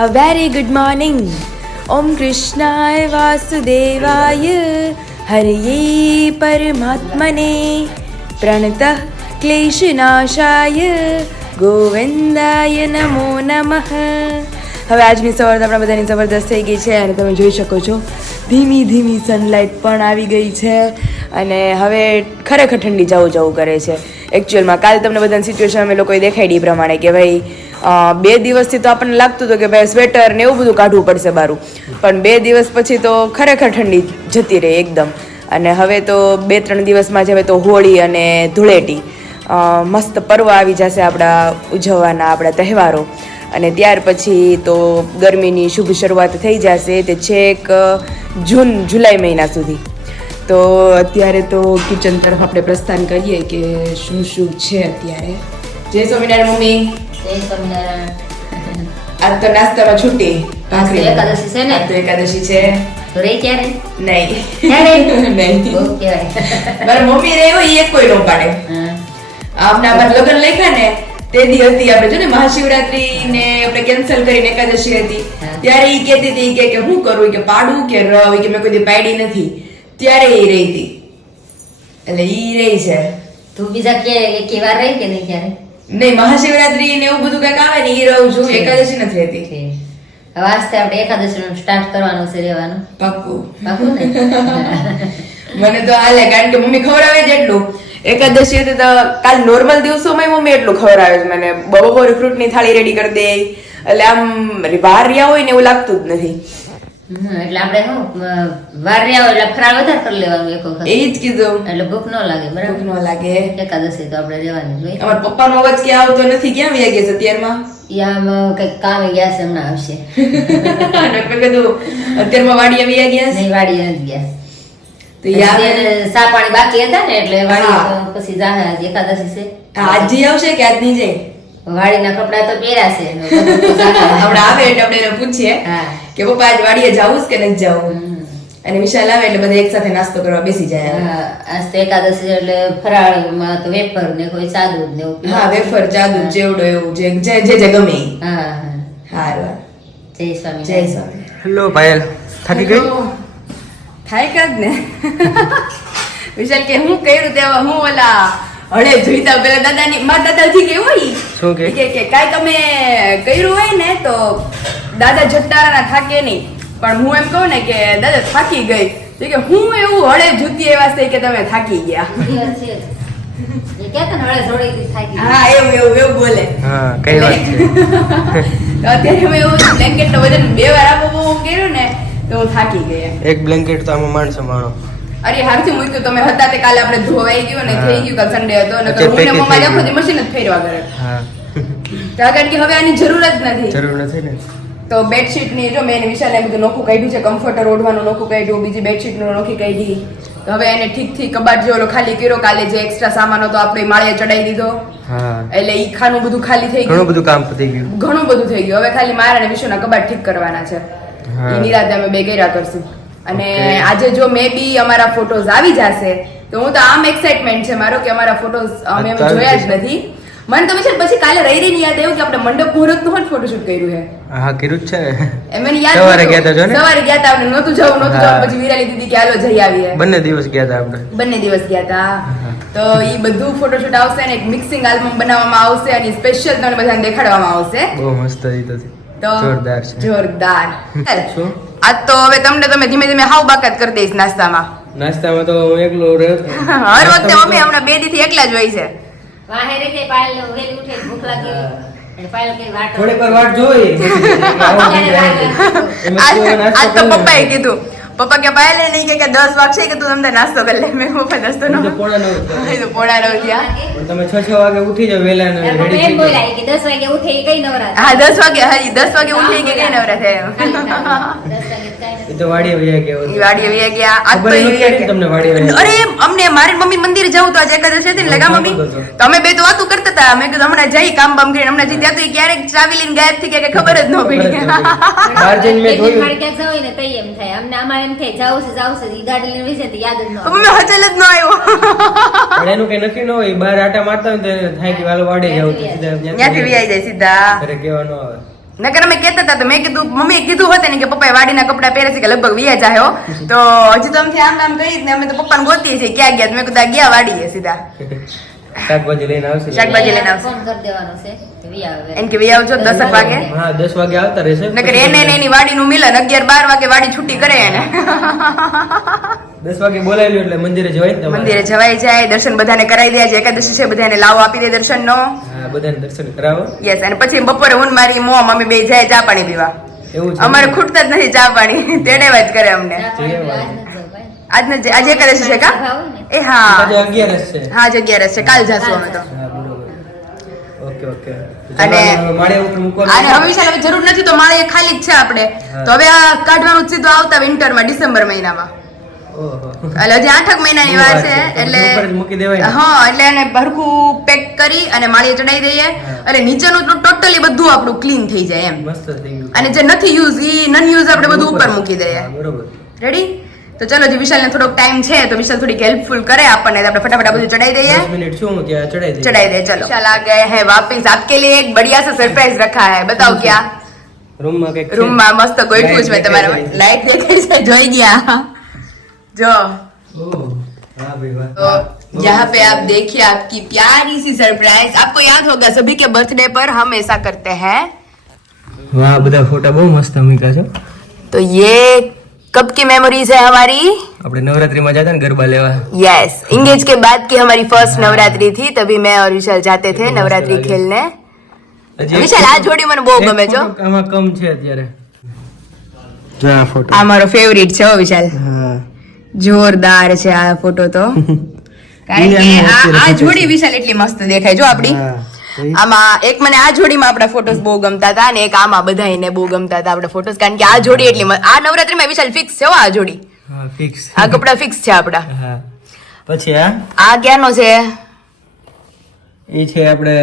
A very good morning. Om Krishnaya Vasudevaya Hariye Paramatmane Pranatah Kleshanashaya Govindaya Namo Namah. હવે આજની સવાર આપણા બધાની જબરદસ્ત થઈ ગઈ છે અને તમે જોઈ શકો છો ધીમી ધીમી સનલાઇટ પણ આવી ગઈ છે અને હવે ખરેખર ઠંડી જવું કરે છે. એકચ્યુઅલમાં કાલે તમને બધાની સિચ્યુએશન અમે લોકોએ દેખાડી એ પ્રમાણે કે ભાઈ 2 દિવસથી તો આપણને લાગતું હતું કે ભાઈ સ્વેટર ને એવું બધું કાઢવું પડશે બારું, પણ 2 દિવસ પછી તો ખરેખર ઠંડી જતી રહી એકદમ. અને હવે તો 2-3 દિવસમાં જ હવે તો હોળી અને ધૂળેટી મસ્ત પર્વ આવી જશે આપણા ઉજવવાના, આપણા તહેવારો. અને ત્યાર પછી તો ગરમીની શુભ શરૂઆત થઈ જશે તે છેક જુલાઈ મહિના સુધી. તો અત્યારે તો કિચન તરફ આપણે પ્રસ્થાન કરીએ કે શું શું છે અત્યારે. જય સ્વામિનારાયણ મમ્મી. જય સ્વામિનારાયણ. આજ તો નાસ્તામાં છૂટી ભાખરી. એકાદશી છે ને? તો એકાદશી છે તો રહી ક્યારે? નહીં નહીં. નહીં. બહુ કહેવાય. મારા મમ્મી રે હોય એક કોઈ નો પાડે. આપના અમારા લગ્ન લખ્યા ને તે દી હતી આપણે જો ને મહાશિવરાત્રી ને આપણે કેન્સલ કરીને એકાદશી હતી ત્યારે ઈ કહેતી હતી કે હું કરું કે પાડું કે રવ કે મેં કોઈ દી પાડી નથી. ત્યારે એ રહી હતી એટલે ઈ રહી છે. તું બીજા કે વાર રહી કે નહીં ક્યારે? નહીં, મહાશિવરાત્રી ને એવું બધું કઈક આવે ને ઈ રહું છું, એકાદશી નથી રહેતી. હવે આજથી આપણે એકાદશીનું સ્ટાર્ટ કરવાનું છે રહેવાનું. પાક્કું પાકું ને? મને તો હાલે, કારણ કે મમ્મી ખવડાવે જ એટલું. એકાદશી હતી તો કાલ નોર્મલ દિવસોમાં મમ્મી એટલું ખવડાવે છે મને. બપોરે ફ્રૂટની થાળી રેડી કરી દે એટલે આમ વાર રહ્યા હોય ને એવું લાગતું જ નથી. એટલે આપણે શું વાર રહ્યા હોય એટલે ફરાળ વધારે કરી લેવાનું એક વખત. એ જ કીધું એટલે ભૂખ ન લાગે. બરાબર, ભૂખ ન લાગે. એકાદશી તો આપણે રહેવાની જ હોય. અમારા પપ્પાનો અવાજ ક્યાં આવતો નથી, ક્યાં વયા ગયા છે અત્યારમાં? આમ કઈક કામે ગયા છે, હમણાં આવશે. અત્યારમાં વાડીએ વયા ગયા છે. નહીં, વાડીએ નથી ગયા. તો યાર સા પાણી બાકી હતા ને એટલે વાડી પછી જાહે. આજ એકાદશી છે. આજે આવશે કે આજની જાય? વાડીના કપડા તો પહેર્યા છે. આપણે આવે એટલે આપણે એને પૂછીએ કે પપ્પા આજ વાડીએ જાવું કે નથી જાવું. અને વિશાલ આવે એટલે બધા એક સાથે નાસ્તો કરવા બેસી જાય. આજ તો એકાદશી એટલે ફરાળમાં તો વેફર ને કોઈ સાદું ને એવું. હા, વેફર, જાદુ, ચેવડો એવું જે જે ગમે. હા હારું. જય સ્વામી. જય સ્વામી. હેલો પાયલ, થાકી ગઈ? થાય જ ને. વિશાલ કે હું કર્યું તેવા હું ઓલા હળે જોઈતા પેલા દાદાની મારા દાદાજી કે હોય શું કે કાંઈક અમે કર્યું હોય ને તો દાદા જટારાના થાકે નહીં, પણ હું એમ કહું ને કે દાદા થાકી ગઈ તો કે હું એવું હળે જુતી એવા છે કે તમે થાકી ગયા. હા, એવું બોલે. હા, કઈ વાત છે. તો અત્યારે અમે એવું બ્લેન્કેટ નું વજન 2 વાર આપવું કર્યું ને તો હું થાકી ગઈ. એક બ્લેન્કેટ તો આમાં માણસો માણો. અરે હારથી મૂક્યું તમે હતા તે કાલે આપણે ધોવાઈ ગયું ને થઈ ગયું. કાલ સન્ડે હતો ને હું ને મમ્મા આખો દી મશીન જ ફેરવા કરે. હા, કારણ કે હવે આની જરૂર જ નથી. જરૂર નથી ને. તો બેડશીટ ની જો મેં વિશાલે બધું નોખું કાઢ્યું છે, કમ્ફર્ટર ઓઢવાનું નોખું કાઢ્યું, બીજી બેડશીટ નું નોખી કાઢી. તો હવે એને ઠીક થી કબાટ જો ખાલી કર્યો. કાલે જે એક્સ્ટ્રા સામાન હતો આપણે માળે ચડાવી દીધો. હા, એટલે ઈ ખાનું બધું ખાલી થઈ ગયું. ઘણું બધું કામ થઈ ગયું. ઘણું બધું થઈ ગયું. હવે ખાલી મારા અને વિશુના કબાટ ઠીક કરવાના છે. ઈ નિરાતે અમે બે કર્યા કરશું. અને આજે જો મે બી અમારા ફોટોઝ આવી જશે તો હું તો આમ એક્સાઇટમેન્ટ છે મારો કે અમારા ફોટોઝ અમે જોયા જ નથી. મને તો પછી કાલે રહી રહીને યાદ આવ્યું કે આપણે મંડપ મુહૂર્ત નું ફોટોશૂટ કર્યું છે. હા, કર્યું જ છે ને. મને યાદ સવારે ગયા હતા જો ને. સવારે ગયા હતા આપણે. નહોતું જવું પછી વિરાલી દીદી કે હાલો જઈ આવીએ. બંને દિવસ ગયા હતા આપણે. બંને દિવસ ગયા હતા. તો ઈ બધું ફોટોશૂટ આવશે ને એક મિક્સિંગ આલ્બમ બનાવવામાં આવશે અને સ્પેશિયલ તમને બધાને દેખાડવામાં આવશે. બહુ મસ્ત હતી તો. જોરદાર છે. જોરદાર. શું આજ તો હવે તમે ધીમે ધીમે હાવ બાકાત કરી દઈશ નાસ્તામાં. નાસ્તામાં તો હું એકલો રહ્યો. હર વખતે મમ્મી હમણાં 2 દીથી એકલા જ હોય છે. વાહે રે કે પાયલ વેલી ઉઠે ભૂખ લાગી એટલે પાયલ કે વાટ થોડી પર વાટ જોઈ. આજ તો પપ્પાએ કીધું, પપ્પા કે પાયલ નહીં કે 10 વાગશે કે તું તમને નાસ્તો કરી લે. મેં પપ્પા નાસ્તો ન પોણા 9 થયા. તમે 6 વાગે ઉઠી જાવ વેલા ને રેડી થઈ બોલાય કે 10 વાગે ઉઠે કઈ નવરા. હા, 10 વાગે ઉઠી કે કઈ નવરા થયા. 10 વાગે એ તો વાડીએ વયા ગયા. વાડીએ વયા ગયા. આજ તો તમને વાડીએ વયા. અરે અમને મારી મમ્મી મંદિર જવું તો આજે એકાદશી હતી ને લગા મમ્મી તો અમે બે તો વાતું કરતા હતા. મેં કીધું હમણાં જઈ કામ બામ કરીને હમણાં જઈ ત્યાં તો ક્યારેક ચાવી લઈને ગાયબ થઈ ગયા કે ખબર જ ન પડી. બહાર જઈને મેં જોયું. મારે ક્યાંક જવું ને તઈ એમ થાય અમને અમારે એમ થાય જાવું છે ઈ ગાડી લઈને વિશે યાદ જ ન આવે. મમ્મી હચલ જ ન આવ્યો. પણ એનું કઈ નક્કી ન હોય. બહાર આટા મારતા હોય તો થાય કે વાલો વાડે જાવ તો સીધા ત્યાંથી વી આવી જાય સીધા. ઘરે કહેવાનું આવે. નકર અમે કહેતા હતા તો મેં કીધું મમ્મીએ કીધું હોત ને કે પપ્પાએ વાડીના કપડાં પહેરે છે કે લગભગ વિયા જાય હો તો હજી તો અમે આમ કરી ને અમે તો પપ્પાને ગોતીએ છીએ ક્યાં ગયા તો મેં કીધું આ ગયા વાડીએ સીધા શાકભાજી લઈને આવશે શાકભાજી લઈને આવશે ફોન કરી દેવાનો છે કે વી આવે એમ કે વી આવજો 10 વાગે હા 10 વાગે આવતા રહેશે નકર એને ને એની વાડીનું મિલન 11-12 વાગે વાડી છૂટી કરે એને 10 વાગે બોલાવી એટલે મંદિરે જવાય ને તમારે મંદિરે જવાય જાય દર્શન બધાને કરાવી દે છે એકાદશી છે બધાને લાવો આપી દે દર્શનનો હા બધાને દર્શન કરાવો યસ અને પછી બપોરે હું ને મારી મોમ અમે બે જાય ચા પાણી પીવા એવું છે અમારે ખૂટતા જ નથી ચા પાણી તેડેવા જ કરે અમને આજે એકાદશી છે કા એ હા આજે 11 છે હા આજે 11 છે કાલ જાશું અમે તો હા બરોબર ઓકે ઓકે અને માળે ઉપર મૂકવાનું અને હવે વિશાલ હવે જરૂર નથી તો માળે ખાલી જ છે આપણે તો હવે આ કાઢવાનું જ સીધું આવતા વિન્ટરમાં ડિસેમ્બર મહિનામાં ઓહો એટલે હજી 8 મહિનાની વાર છે એટલે ઉપર જ મૂકી દેવાય ને. હા એટલે એને ભરખું પેક કરી અને માળીએ ચડાઈ દઈએ એટલે નીચેનું તો ટોટલી બધું આપણું ક્લીન થઈ જાય એમ મસ્ત થઈ ગયું અને જે નથી યુઝ ઈ નન યુઝ આપણે બધું ઉપર મૂકી દઈએ હા, બરોબર રેડી તો ચલો જે વિશાલને થોડોક ટાઈમ છે તો વિશાલ થોડી હેલ્પફુલ કરે આપણને તો આપણે ફટાફટ આ બધું ચડાઈ દઈએ 10 मिनट છું હું ત્યાં ચડાઈ દઈ चढ़ाई दे चलो विशाल आ गए हैं वापस आपके लिए एक बढ़िया सा सरप्राइज रखा है बताओ क्या રૂમ માં કઈક रूम में मस्त गोइठું છે તમારા લાઈટ દેખાય છે જોઈ ગયા જો ઓહ હા ભાઈ વાહ तो यहाँ पे आप देखिए आपकी प्यारी सी सरप्राइज आपको याद होगा सभी के बर्थडे पर हम ऐसा करते हैं વાહ બધા ફોટા બહુ મસ્ત મૂક્યા છે तो ये कब की मेमोरीज है हमारी આપણે નવરાત્રી માં જતા ને ગરબા લેવા यस इंगेज के बाद की हमारी फर्स्ट नवरात्रि थी तभी मैं और विशाल जाते थे नवरात्रि खेलने વિશાલ આ જોડી મને બહુ ગમે છે આમાં કમ છે અત્યારે જો આ ફોટો આ મારો ફેવરિટ છે હો વિશાલ હા જોરદાર છે આ ફોટો તો કારણ કે આ જોડી વિશાલ એટલી મસ્ત દેખાય જો આપડી હા આમાં એક મને આ જોડીમાં આપણા ફોટોસ બહુ ગમતા હતા અને એક આમાં બધાયને બહુ ગમતા હતા આપણા ફોટોસ કારણ કે આ જોડી એટલી આ નવરાત્રીમાં વિશાલ ફિક્સ છે હો આ જોડી હા ફિક્સ આ કપડા ફિક્સ છે આપડા હા પછી આ ક્યાંનો છે એ છે આપણે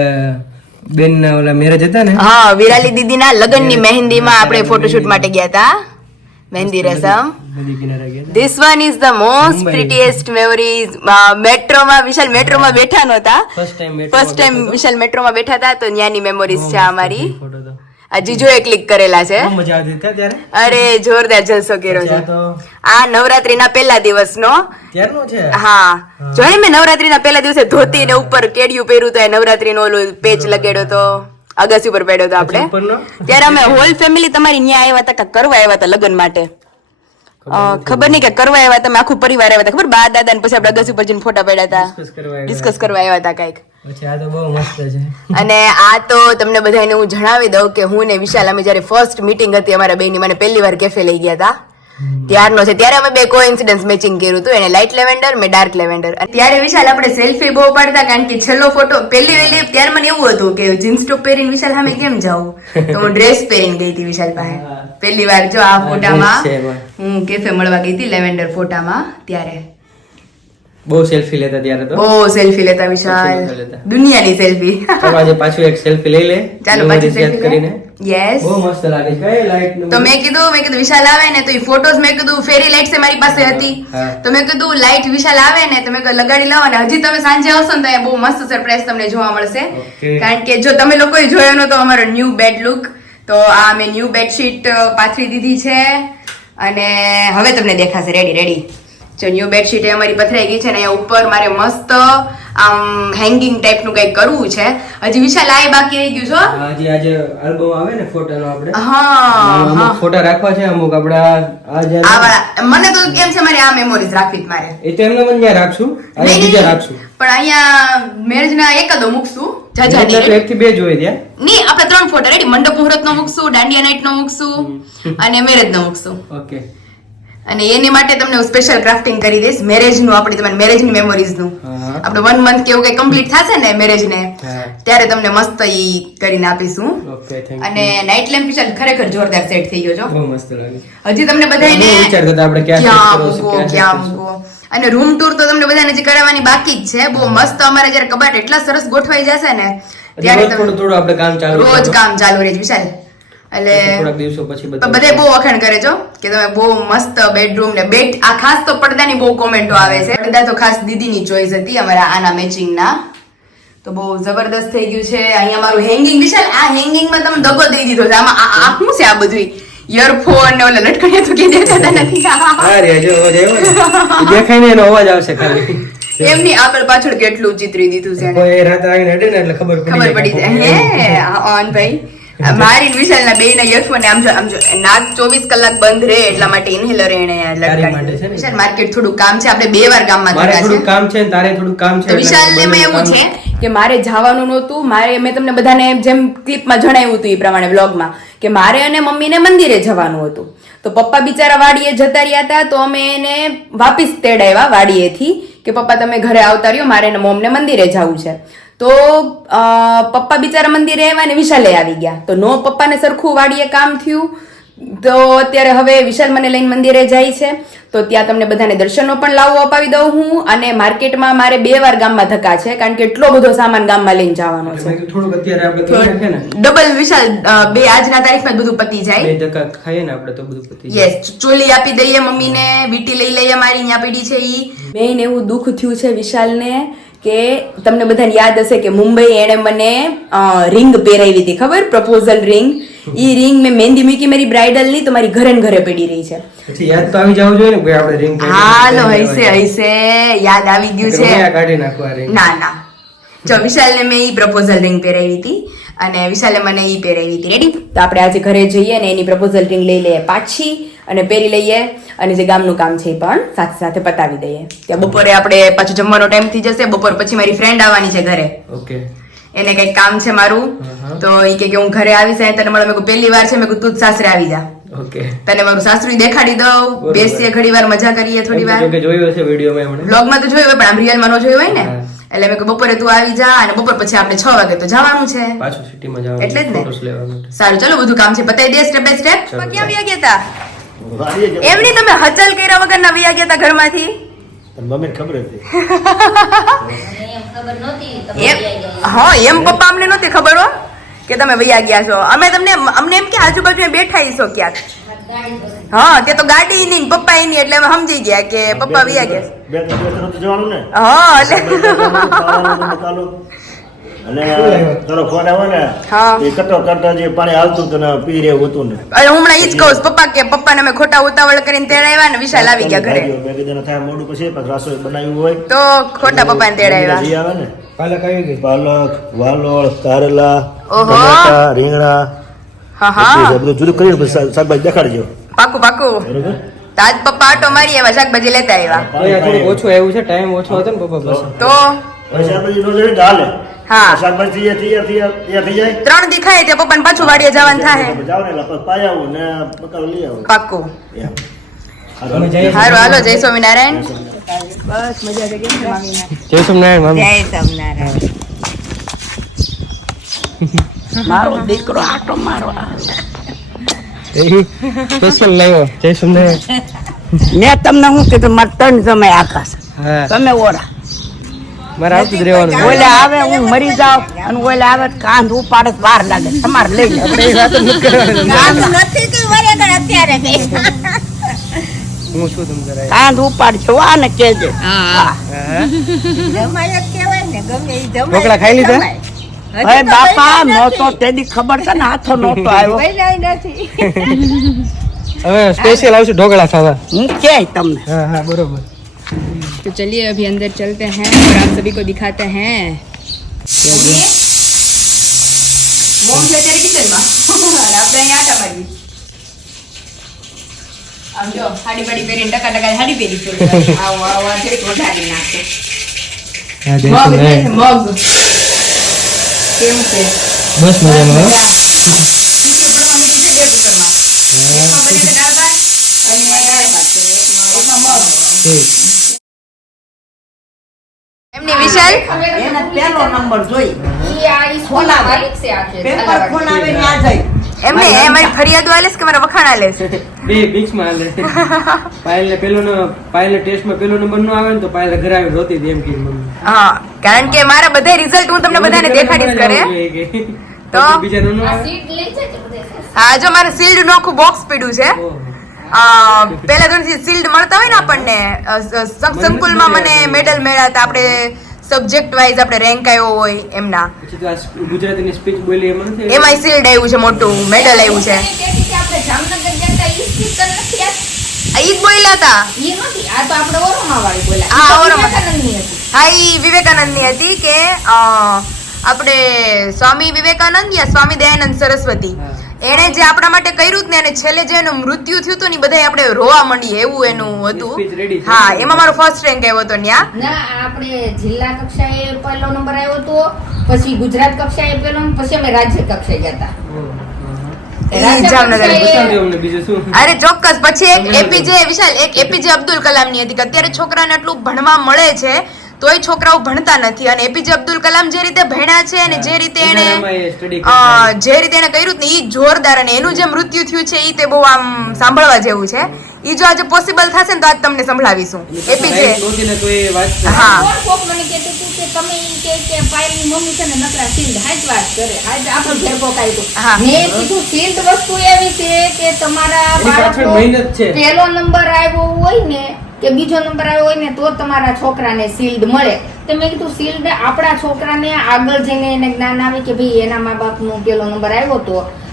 બેન ના ઓલા મેરેજ હતા ને હા વિરાલી દીદીના લગ્નની મહેંદીમાં આપણે ફોટોશૂટ માટે ગયા હતા મહેંદી રસમ નદી કિનારે ગયા This one is the most Mumbai. prettiest memories. મેટ્રોમાં વિશાલ મેટ્રોમાં બેઠા નહોતા ફર્સ્ટ ટાઈમ ફર્સ્ટ ટાઈમ વિશાલ મેટ્રોમાં બેઠા હતા તો ત્યાંની મેમોરીઝ છે અમારી ફોટો તો આ જીજોએ ક્લિક કરેલા છે બહુ મજા આવતી હતી ત્યારે અરે જોરદાર જલસો કર્યો છે ત્યાં તો આ નવરાત્રીના પહેલા દિવસનો ત્યારનો છે હા જો ને મેં નવરાત્રીના પહેલા દિવસે ધોતી ને ઉપર કેડિયું પહેર્યું તો એ નવરાત્રીનો ઓલું પેચ લગાડ્યો તો અગાસી ઉપર પડ્યો તો આપણે ઉપરનો ત્યારે અમે હોલ ફેમિલી તમારી ન્યા આવ્યા હતા કાંઈક કરવા આવ્યા હતા લગ્ન માટે ખબર નહીં કે કરવા આવ્યા તમે આખું પરિવાર આવ્યા હતા ખબર બા દાદા ને પછી આપણે અગાસી ઉપર જઈને ફોટા પડ્યા હતા ડિસ્કસ કરવા ડિસ્કસ કરવા આવ્યા હતા કાંઈક પછી આ તો બહુ મસ્ત છે અને આ તો તમને બધાને હું જણાવી દઉં કે હું ને વિશાલ અમે જયારે ફર્સ્ટ મીટિંગ હતી અમારા બેની મને પહેલી વાર કેફે લઈ ગયા હતા ત્યારનો છે ત્યારે અમે બે કોઇન્સિડન્સ મેચિંગ કર્યું હતું એને લાઇટ લેવેન્ડર મેં ડાર્ક લેવેન્ડર ત્યારે વિશાલ આપણે સેલ્ફી બહુ પાડતા કારણ કે છેલ્લો ફોટો પહેલી ત્યારે મને એવું હતું કે જીન્સ ટોપ પહેરીને વિશાલ સામે કેમ જાવું તો હું ડ્રેસ પહેરીને ગઈ હતી વિશાલ પાસે પહેલી વાર જો આ ફોટામાં હું કેફે મળવા ગઈ હતી લેવેન્ડર ફોટામાં ત્યારે બહુ સેલ્ફી લેતા ત્યારે તો બહુ સેલ્ફી લેતા વિશાલ selfie લેતા. દુનિયાની સેલ્ફી ચાલો આજે પાછું એક સેલ્ફી લઈ લે ચાલો પાછી memories યાદ સેલ્ફી કરીને યસ બહુ મસ્ત લાગે છે કઈ લાઈટ તો મેં કીધું વિશાલ આવે ને તો એ ફોટોઝ મેં કીધું ફેરી લાઇટ છે મારી પાસે હતી હા. તો મેં કીધું લાઇટ વિશાલ આવે ને તો મેં કીધું લગાડી લાવો ને હજી તમે સાંજે આવશો ને તો અહીંયા બહુ મસ્ત સરપ્રાઈઝ તમને જોવા મળશે Okay. કારણ કે જો તમે લોકોએ જોયો નતો અમારો ન્યૂ બેડ લુક તો આ મેં ન્યૂ બેડશીટ પાથરી દીધી છે અને હવે તમને દેખાશે રેડી જો ન્યૂ બેડશીટ એ અમારી પથરાઈ ગઈ છે ને અહીંયા ઉપર મારે મસ્ત આમ હેંગિંગ ટાઈપનું કંઈક કરવું છે હજી વિશાલ આ બાકી રહી ગયું છો આજે આલ્બમ આવે ને ફોટાનો આપણે હા અમુક ફોટા રાખવા છે અમુક આપડા આજે આ વાળા મને તો કેમ છે મારે આ મેમોરીઝ રાખવી જ મારે એ તો એમને પણ ત્યાં રાખશું આજે નહીં, બીજા નહીં, રાખશું પણ અહીંયા મેરેજ ના એકાદો મૂકશું જાજા એટલે તો નહીં. 1 થી 2 જોઈએ ત્યાં નહીં આપણે 3 ફોટો રેડી મંડપ મુહૂર્ત નો મૂકશું દાંડિયા નાઈટ નો મૂકશું અને મેરેજ નો મૂકશું ઓકે અને એની માટે તમને હું સ્પેશિયલ ક્રાફ્ટિંગ કરી દઈશ મેરેજ નું આપણી તમારી મેરેજ ની મેમોરીઝ નું હા. આપણે 1 મંથ કેવું કઈ કમ્પ્લીટ થશે ને મેરેજ ને હા. ત્યારે તમને મસ્ત ઈ કરીને આપીશું ઓકે થેન્ક અને નાઇટ લેમ્પ વિશાલ ખરેખર જોરદાર સેટ થઈ ગયો છો બહુ મસ્ત લાગે હજી તમને બધાને બહુ વિચારતા હતા આપણે ક્યાં set ક્યાં કરવો છે, મૂકવો ક્યાં set ક્યાં કરશું. મૂકવો અને રૂમ ટૂર તો તમને બધાને હજી કરાવવાની બાકી જ છે બહુ મસ્ત અમારે જયારે કબાટ એટલા સરસ ગોઠવાઈ જશે ને હજી ત્યારે રોજ થોડું થોડું આપણે કામ ચાલુ રોજ રાખવું. કામ ચાલુ રહે છે વિશાલ એટલે થોડાક દિવસો પછી તો બધે બહુ વખાણ કરે છો કે તમે બહુ મસ્ત બેડરૂમ ને બેડ આ ખાસ તો પડદાની બહુ કોમેન્ટો આવે છે પડદા તો ખાસ દીદીની ચોઈસ હતી અમારા આના મેચિંગ ના તો બહુ જબરદસ્ત થઈ ગયું છે. અહીંયા મારું હેંગિંગ વિશાલ, આ હેંગિંગમાં તમે દગો દઈ દીધો છે. આમાં આ શું છે? આ બધું ઇયરફોન ને ઓલા લટકણીયા તો કે દેતા નથી. હા રે જો દેખાય ને એનો અવાજ આવશે ખાલી. એમની આગળ પાછળ કેટલું ચિત્રી દીધું છે. કોઈ રાત આવીને અડે ને એટલે ખબર પડી જાય. હે ઓન ભાઈ, મારી વિશાલના બેયના ઇયરફોન આમ જો નાક 24 કલાક બંધ રહે એટલા માટે ઇન્હેલર એને લટકાડી. વિશાલ માર્કેટ થોડું કામ છે, આપણે 2 વાર ગામમાં મારે ગયા થોડું છે. કામ છે ને તારે થોડું કામ છે. તો વિશાલને એમાં એવું છે કે મારે જવાનું નહોતું. મેં તમને બધાને જેમ ક્લિપમાં જણાવ્યું હતું એ પ્રમાણે વ્લોગમાં કે મારે અને મમ્મીને મંદિરે જવાનું હતું. તો પપ્પા બિચારા વાડીએ જતા રહ્યા હતા, તો અમે એને વાપસ તેડાવ્યા વાડીએથી કે પપ્પા તમે ઘરે આવતા રહ્યો, મારે અને મોમને મંદિરે જવું છે. તો પપ્પા બિચારા મંદિરે આવ્યા ને વિશાલે આવી ગયા. તો નો પપ્પાને સરખું વાડીએ કામ થયું. તો અત્યારે હવે વિશાલ મને લઈને મંદિરે જાય છે. તો ત્યાં તમને બધાને દર્શનો પણ લાવવા અપાવી દઉં હું. અને માર્કેટમાં મારે 2 વાર ગામમાં ધક્કા છે, કારણ કે એટલો બધો સામાન ગામમાં લઈને જવાનો છે. થોડુંક અત્યારે આપણે કરી નાખીએ ને ડબલ વિશાલ 2 આજના તારીખમાં જ બધું પતી જાય. 2 ધક્કા ખાઈએ ને આપણે તો બધું પતી જાય. યસ, ચોલી આપી દઈએ મમ્મીને, વીટી લઈ લઈએ મારી અહીંયા પડી છે ઈ. મેઇન એવું દુઃખ થયું છે વિશાલને કે તમને બધાને યાદ હશે કે મુંબઈ એણે મને રિંગ પહેરાવી હતી, ખબર? Proposal ring. ઈ રિંગ મેં મહેંદી મૂકી મારી બ્રાઇડલ ની, તો મારી ઘરે ને ઘરે પડી રહી છે. પછી યાદ તો આવી જવું જોઈએ ને કે આપણે રિંગ હાલો હૈસે યાદ આવી ગયું છે. કાઢી નાખવા રિંગ. ના જો વિશાલને મેં ઈ પ્રપોઝલ રિંગ પહેરાવી હતી અને વિશાલે મને ઈ પહેરાવી હતી. રેડી? તો આપણે આજે ઘરે જઈએ અને એની પ્રપોઝલ રિંગ લઈ લઈએ પાછી અને પહેરી લઈએ અને જે ગામનું કામ છે એ પણ સાથે સાથે પતાવી દઈએ. ત્યાં બપોરે આપણે પાછું જમવાનો ટાઈમ થઈ જશે. બપોર પછી મારી ફ્રેન્ડ આવવાની છે ઘરે. ઓકે. એને કઈક કામ છે મારું, તો ઈ કે હું ઘરે આવીશ તને મળે. મેં પહેલી વાર છે, મેં તું જ સાસરે આવી જા. ઓકે. તને મારું સાસરું દેખાડી દઉં, બેસીએ ઘડી વાર મજા કરીએ થોડી વાર. કે જોયું હશે વિડિયોમાં એમણે, બ્લોગમાં તો જોયું હોય પણ આમ રિયલમાં ન જોયું હોય ને. એટલે મેં બપોરે તું આવી જા અને બપોર પછી આપણે 6 વાગે તો જવાનું છે પાછું સિટીમાં જવાનું, એટલે જ ને. ફોટોસ લેવા માટે. સારું ચલો બધું કામ છે પતાવી દે સ્ટેપ બાય સ્ટેપ. ક્યાં વ્યા ગયા હતા? એમની તમે હચલ કર્યા વગર ના વ્યા ગયા હતા ઘરમાંથી? મમ્મીને ખબર હતી. એમ ખબર નહોતી હા એમ પપ્પા અમને નહોતી ખબર હો કે તમે વયા ગયા છો. અમને એમ કે આજુબાજુ બેઠા છો ક્યાંક. હા તે તો ગાડી ની પપ્પા ની, એટલે અમે સમજી ગયા કે પપ્પા વયા ગયા. 2 દિવસ નહોતું જવાનું ને. હા એટલે અને તારો ફોન આવ્યો ને, હા. એ કટો કટો જે પાણી હાલતું હતું ને પી રહ્યું હતું ને. અરે હમણાં ઈ જ કહું છું પપ્પા કે પપ્પાને અમે ખોટા ઉતાવળ કરીને તેડાવ્યા ને વિશાલ આવી ગયા ઘરે. મેં કીધું થાય મોડું પછી રસોઈ બનાવ્યું હોય તો ખોટા પપ્પાને તેડાવ્યા. જી આવે ને પાલક આવી ગઈ. પાલક, વાલોળ, કારેલા, ઓહો. ટમેટા, રીંગણા, હા હા બધું જુદું કરીને પછી શાકભાજી દેખાડજો. પાકું પાકું. બરોબર. તો આજ પપ્પા આટો મારી આવ્યા, શાકભાજી લેતા આવ્યા. અહીંયા થોડું ઓછું આવ્યું છે, ટાઈમ ઓછો હતો ને પપ્પા પાસે. તો પછી શાકભાજી નો જોઈએ તો હાલે. હા. શાકભાજી તૈયાર થઈ જાય. 3 દી ખાય ત્યાં પપ્પાને પાછું વાડીએ જવાનું થાય. જાવ ને એટલે પાય આવું ને બકાલું લઈ આવું. પાકું. એમ. અમે જઈએ છીએ. હારું હાલો જય સ્વામિનારાયણ. બસ મજા થઈ ગઈ મામીને. જય સ્વામિનારાયણ મામી. જય સ્વામિનારાયણ. મારો દીકરો આટો મારવા સ્પેશિયલ લાવ્યો. જય સ્વામિનારાયણ. મેં તમને શું કીધું મારે 3 સમય આકાશ હા તમે ઓરા મારે આવતું જ રહેવાનું. ઓલે આવે હું મરી જાઉં અને ઓલે આવે તો કાંધ ઉપાડે તો વાર લાગે તમારે લઈ લે આપણે એ વાત જ નથી કરવાની. હું શું તમ કરાય. કાંધ ઉપાડજો આને કેજે ઢોકળા ખાઈ લીધા? હવે બાપા નહોતો તેદી ખબર છે ને હાથો નહોતો આવ્યો હવે સ્પેશિયલ આવશે ઢોકળા ખાવા. હું કે તમને હા હા બરોબર. तो चलिए अभी अंदर चलते हैं और आप सभी को दिखाते हैं. મોમ છે અત્યારે કિચનમાં અને આપણે અહીંયા આટા મારી. આમ જો હાડી બાડી પહેરીને ટકા હાડી પહેરી છે. આવો આવો આ જરીક વધારી નાખો. હા જય મગ છે, સ્વામિનારાયણ. મગ કેમ છે? બસ મજામાં હો. ખીચડી પડવા મૂકી છે 2 કુકરમાં. એકમાં બને છે દાળ ભાત અને એકમાં મગ. ઠીક. એમની વિશાલ એને પહેલો નંબર જોઈ ફોન માલિક છે આ છે પેપર ફોન આવે ને આ જાય એમને એ મારી ફરિયાદ આલેસ કે મારા વખાણ આલેસ. બે મિક્સમાં હાલે. પાયલને પાયલને ટેસ્ટમાં પેલો નંબર નો આવે ને તો પાયલ ઘરે આવી રોતી હતી એમ કીધું મમ્મી. હા કારણ કે મારા બધા રિઝલ્ટ હું તમને બધાને દેખાડીશ કરે. તો? બીજાનું નો આ આવે. સીટ લઈ છે કે બધે હા જો મારે સીલ્ડ નું આખું બોક્સ પડ્યું છે. ઓહો. પહેલા ધોરણથી સીલ્ડ મળતા હોય ને આપણને સંકુલમાં મને મેડલ મળ્યા હતા. આપણે સબ્જેક્ટ વાઇઝ આપણે રેન્ક આવ્યો હોય એમના. પછી તો આ ગુજરાતીની સ્પીચ બોલી એમાં નથી એમાં શિલ્ડ આવ્યું છે, મોટું મેડલ આવ્યું છે. આપણે જામનગર જતા ઈ સ્પીકર નથી આ? આ ઈ જ બોલ્યા હતા. ઈ નથી, આ તો આપણે ઓરોમા વાળી બોલ્યા. હા, ઈ તો ઓરોમા. વિવેકાનંદની હતી. હા, ઈ વિવેકાનંદની હતી કે આપણે સ્વામી વિવેકાનંદ યા સ્વામી દયાનંદ સરસ્વતી હા. એણે જે આપણા માટે કર્યું જ ને અને છેલ્લે જે એનું મૃત્યુ થયું હતું ને બધા આપણે રોવા માંડીએ એવું એનું Speech ready હતું. છે. હા, એમાં મારો ફર્સ્ટ રેન્ક આવ્યો હતો ન્યા. ના, આપણે જિલ્લા કક્ષાએ પહેલો નંબર આવ્યો તો, પછી ગુજરાત કક્ષાએ પહેલો, પછી અમે રાજ્ય કક્ષાએ ગયા હતા. રાજ્ય જામનગર. કક્ષાએ- બતાવજો અમને બીજું શું અરે ચોક્કસ. પછી એક એપીજે વિશાલ, એક એપીજે અબ્દુલ કલામ ની હતી કે અત્યારે છોકરાને આટલું ભણવા મળે છે તોય છોકરાઓ ભણતા નથી, અને એપીજે અબ્દુલ કલામ જે રીતે ભણ્યા છે અને જે રીતે એને જે રીતે એને કર્યું ને ઈ જોરદાર, અને એનું જે મૃત્યુ થયું છે ઈ તે બહુ આમ સાંભળવા જેવું છે. ઈ જો આજે પોસિબલ થશે ને તો આજ તમને સંભળાવીશું. એપીજે હા. કોક મને કહેતું હતું કે તમે ઈ કે પાયલની મમ્મી છે ને નકરા શિલ્ડ હાજ વાત કરે, હાજ આપણો ઘેર કોક આવ્યું હા. હતું. મેં કીધું શિલ્ડ વસ્તુ એવી છે કે તમારા એની પાછળ બાળકનો મહેનત છે. પહેલો નંબર આવ્યો હોય ને કે બીજો નંબર આવ્યો હોય ને તો તમારા છોકરાને શિલ્ડ મળે. તો મેં કીધું શિલ્ડ આપણા છોકરાને આગળ જઈને એને જ્ઞાન આવે કે ભાઈ એના મા બાપનો પહેલો નંબર આવ્યો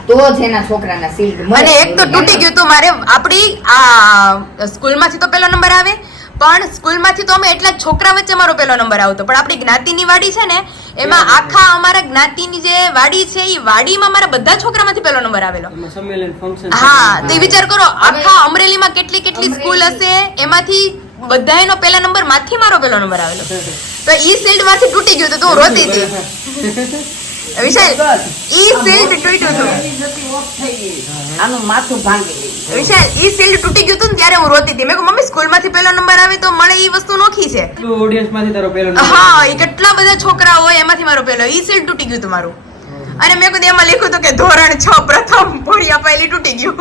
તો જ એના છોકરાના શિલ્ડ મળે. અને એક તો તૂટી ગયું હતું મારે. આપણી આ સ્કૂલમાંથી તો પહેલો નંબર આવે, પણ સ્કૂલમાંથી તો અમે એટલા જ છોકરા વચ્ચે મારો પહેલો નંબર આવતો, પણ આપણી જ્ઞાતિની વાડી છે ને એમાં આખા અમારા જ્ઞાતિની જે વાડી છે એ વાડીમાં મારા બધા છોકરામાંથી પહેલો નંબર આવેલો. સંમેલન ફંક્શન હા, તો વિચાર કરો આખા અમરેલીમાં કેટલી કેટલી સ્કૂલ હશે, એમાંથી બધાયનો પહેલા નંબર માંથી મારો પહેલો નંબર આવેલો. તો ઈ શિલ્ડ માંથી તૂટી ગયું તો હું રોતી હતી. વિશાલ, ઈ શિલ્ડ તૂટ્યું હતું. આનું માથું ભાંગી ગયું. વિશાલ, ઈ શિલ્ડ તૂટી ગયું હતું ને ત્યારે હું રોતી હતી. મેં કહ્યું મમ્મી સ્કૂલમાંથી પહેલો નંબર આવે તો મળે, ઈ વસ્તુ નોખી છે. ઓડિયન્સ માંથી તારો પહેલો નંબર હા, ઈ કેટલા બધા છોકરા હોય એમાંથી મારો પહેલો. ઈ શિલ્ડ તૂટી ગયું હતું મારું. અને મેં કીધું એમાં લખ્યું હતું કે ધોરણ 6 પ્રથમ ભોળિયા પહેલી તૂટી ગયું.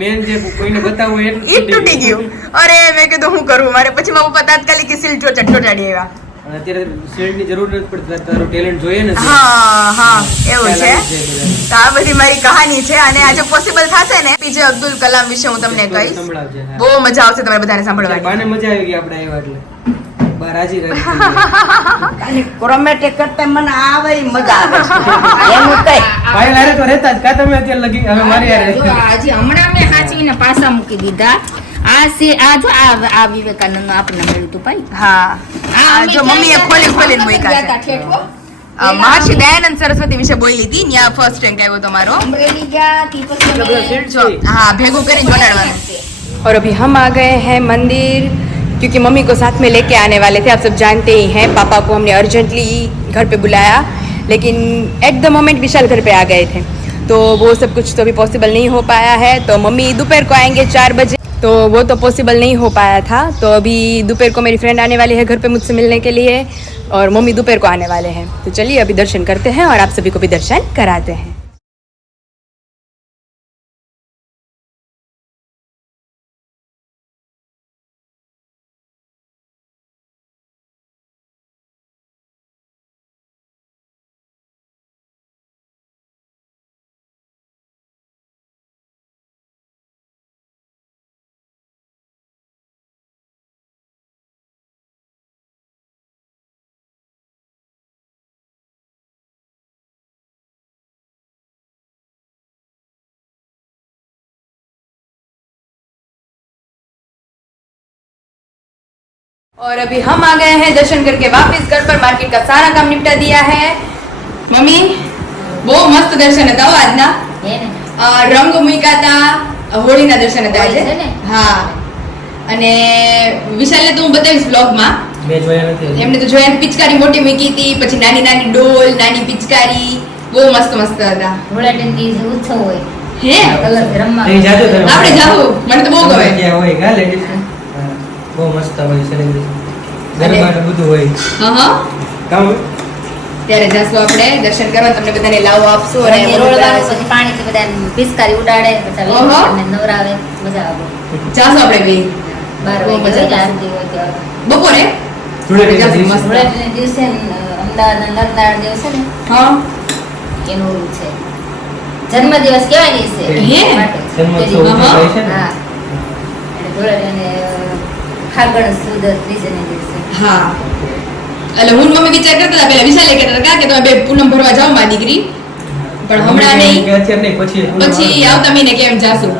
મેન જે કોઈને બતાવવું એટલું ઈ તૂટી ગયું. અરે મેં કીધું શું કરવું મારે. પછી મારા પપ્પા તાત્કાલિક શિલ્ડ ચોટાડી આવ્યા. અને અત્યારે શિલ્ડની જરૂર નથી પડતી, તારો ટેલેન્ટ જોઈએ ને હા હા, એવું છે. ખ્યાલ આવી જાય બધાને. તો આ બધી મારી કહાની છે, અને આજે પોસિબલ થશે ને પીજે અબ્દુલ કલામ વિશે હું તમને કહીશ. સંભળાવજે, હા. બહુ મજા આવશે તમારે બધાને સાંભળવાની. બાને મજા આવી ગઈ આપણે આવ્યા એટલે બહાર રાજી થઈ ગઈ. અને ક્રોમેટિક કરતા મને આવે ઈ મજા આવે છે. એનું કઈ ભાઈ લારે તો રહેતા જ કા તમે અત્યારે લગી હવે મારી હારે. જો હજી હમણાં મેં સાચવીને પાછા મૂકી દીધા. આ વિવેકાનંદ આપણને મળ્યું હતું ભાઈ. હા, આ જો મમ્મીએ ખોલીને મૂક્યા છે. મહર્ષિ દયાનંદ સરસ્વતી વિશે બોલી હતી, ત્યાં ફર્સ્ટ રેન્ક આવ્યો તમારો. અમરેલી ગયા તી પછી અમે जो हाँ भेगू करें जोड़ाड़वाना। और अभी हम आ गए हैं मंदिर, क्योंकि मम्मी को साथ में लेके आने वाले थे। आप सब जानते ही हैं, पापा को हमने अर्जेंटली घर पे बुलाया, लेकिन एट द मोमेंट विशाल घर पे आ गए थे, तो वो सब कुछ तो अभी पॉसिबल नहीं हो पाया है। तो मम्मी दोपहर को आएंगे 4 बजे, तो वो तो पॉसिबल नहीं हो पाया था। तो अभी दोपहर को मेरी फ्रेंड आने वाली है घर पे मुझसे मिलने के लिए, और मम्मी दोपहर को आने वाले हैं। तो चलिए अभी दर्शन करते हैं और आप सभी को भी दर्शन कराते हैं। और अभी हम आ गए हैं दर्शन करके वापस घर पर। मार्केट का सारा काम निपटा दिया है। मम्मी બહુ મસ્ત દર્શન હતા હો આજના. રંગ મૂક્યા હતા, હોળીના દર્શન હતા આજે. હા, અને વિશાલને તો હું બતાવીશ વ્લોગમાં. મેં જોયા નથી. એમને તો જોયા, પિચકારી મોટી મૂકી હતી, પછી નાની નાની ડોલ, નાની પિચકારી, બહુ મસ્ત મસ્ત હતા. ધૂળેટી ઉત્સવ હોય હે કલર રમવા અહીં જાજો તમે. આપણે જાવું, મને તો બહુ ગમે. ત્યાં હોય કા લેડીઝ બહુ મસ્ત હોય સેલિબ્રેશન, ગરબા ને બધું હોય. હા હા, કામ ત્યારે જાશું આપણે દર્શન કરવા, તમને બધાને લાવો આપશું અને રોળવાનું, પછી પાણીથી બધા પિચકારી ઉડાડે, પછી ઓહો. અને નવરાવે, મજા આવે. જાશું આપણે બે 12 બહુ મજા વાગે આવશે. આરતી હોય ત્યારે. બપોરે. ધૂળેટીના દિવસે. મસ્ત. ધૂળેટીના દિવસે અમદાવાદના નરનાળ દિવસે ને હા, એનું ઓલું છે જન્મદિવસ કહેવાય ને છે હે? જન્મોત્સવ હા, હા. હોય છે ને. હા, એટલે ધૂળેટી અને ફાગણ સુદ ત્રીજને દિવસે હા, એટલે હું ને મમ્મી વિચાર કરતા હતા પેલા વિશાલે કહેતા હતા કે તમે બે પૂનમ ભરવા જાઓ મારી દીકરી, પણ હમણાં નહીં, કે અત્યારે નહીં, પછી આવતા મહિને કેમ જાશું.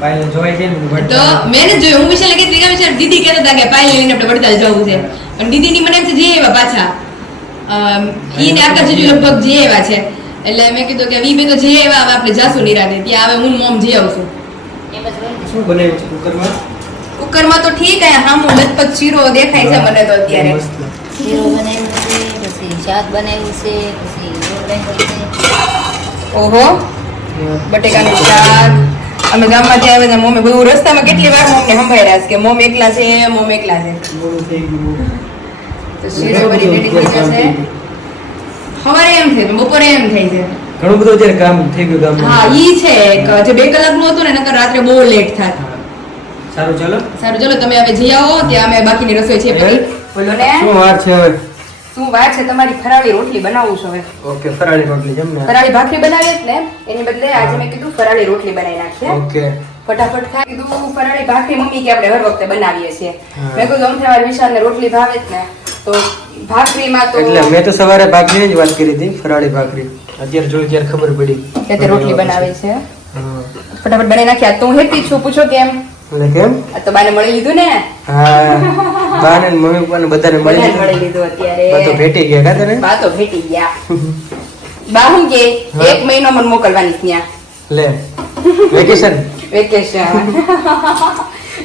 પાયલ જોઈ છે ને તો મેં ને જોયું, હું વિશાલે કહેતી કે વિશાલ દીદી કહેતા હતા કે પાયલ લઈને આપણે વડતાલ જવું છે, પણ દીદીની મને એમ છે જે એવા પાછા ઈ ને આકાશ જીજુ લગભગ જે એવા છે, એટલે મેં કીધું કે ઈ બે તો જે એવા આપણે જાશું નિરાતે, ત્યાં હવે હું ને મોમ જઈ આવશું. શું બનાવ્યું છે કુકરમાં? કુકરમાં તો ઠીક હે, હામું લથપથ શીરો દેખાય છે મને તો અત્યારે. શીરો બનાવ્યું છે, પછી શાક બનાવ્યું છે, પછી રોટલી છે. ઓહો, બટેકાનું શાક. અમે ગામમાં જ્યાં આવ્યા મમ્મી બધું રસ્તામાં કેટલી વાર મમ્મી સંભાળ્યા છે કે મોમ એકલા છે, મોમ એકલા છે. મોડું થઈ ગયું. તો શીરો બધી રેડી થઈ જશે. સવારે એમ થાય, બપોરે એમ થાય છે. ઘણું બધું અત્યારે કામ થઈ ગયું ગામમાં. હા, ઈ છે કે જે 2 કલાકનું હતું ને નકર રાત્રે બહુ લેટ થાત. સારું ચાલો. સારું ચલો તમે હવે જઈ આવો, ત્યાં અમે બાકીની રસોઈ છે પેલી. બોલો ને, શું વાર છે હવે? શું વાત છે? તમારી ફરાળી રોટલી બનાવું છું હવે. ઓકે, ફરાળી રોટલી જમને. ફરાળી ભાખરી બનાવીએ જ ને, એની બદલે આજે મેં કીધું ફરાળી રોટલી બનાવી નાખીએ. ઓકે. ફટાફટ ખાઈ કીધું ફરાળી ભાખરી મમ્મી કે આપણે હર વખતે બનાવીએ છીએ. હા. મેં કીધું અમથે વાર વિશાલને રોટલી ભાવે જ ને, તો ભાખરીમાં તો એટલે મેં તો સવારે ભાખરીની જ વાત કરી હતી, ફરાળી ભાખરી. અત્યારે જોઈ ત્યારે ખબર પડી કે તે રોટલી બનાવે છે. હા. ફટાફટ બનાવી નાખ્યા. તો હું હેતી છું, પૂછો કેમ? એટલે કેમ? આ તો બાને મળી લીધું ને. હા, બા ને મમ્મી પપ્પાને બધાને મળી બધાને મળી લીધું. લીધું અત્યારે. બા તો ભેટી ગયા કા તને? બા તો ભેટી ગયા. બા હું કે હા. 1 મહિનો મને મોકલવાની છે ત્યાં. લે, વેકેશન. વેકેશન.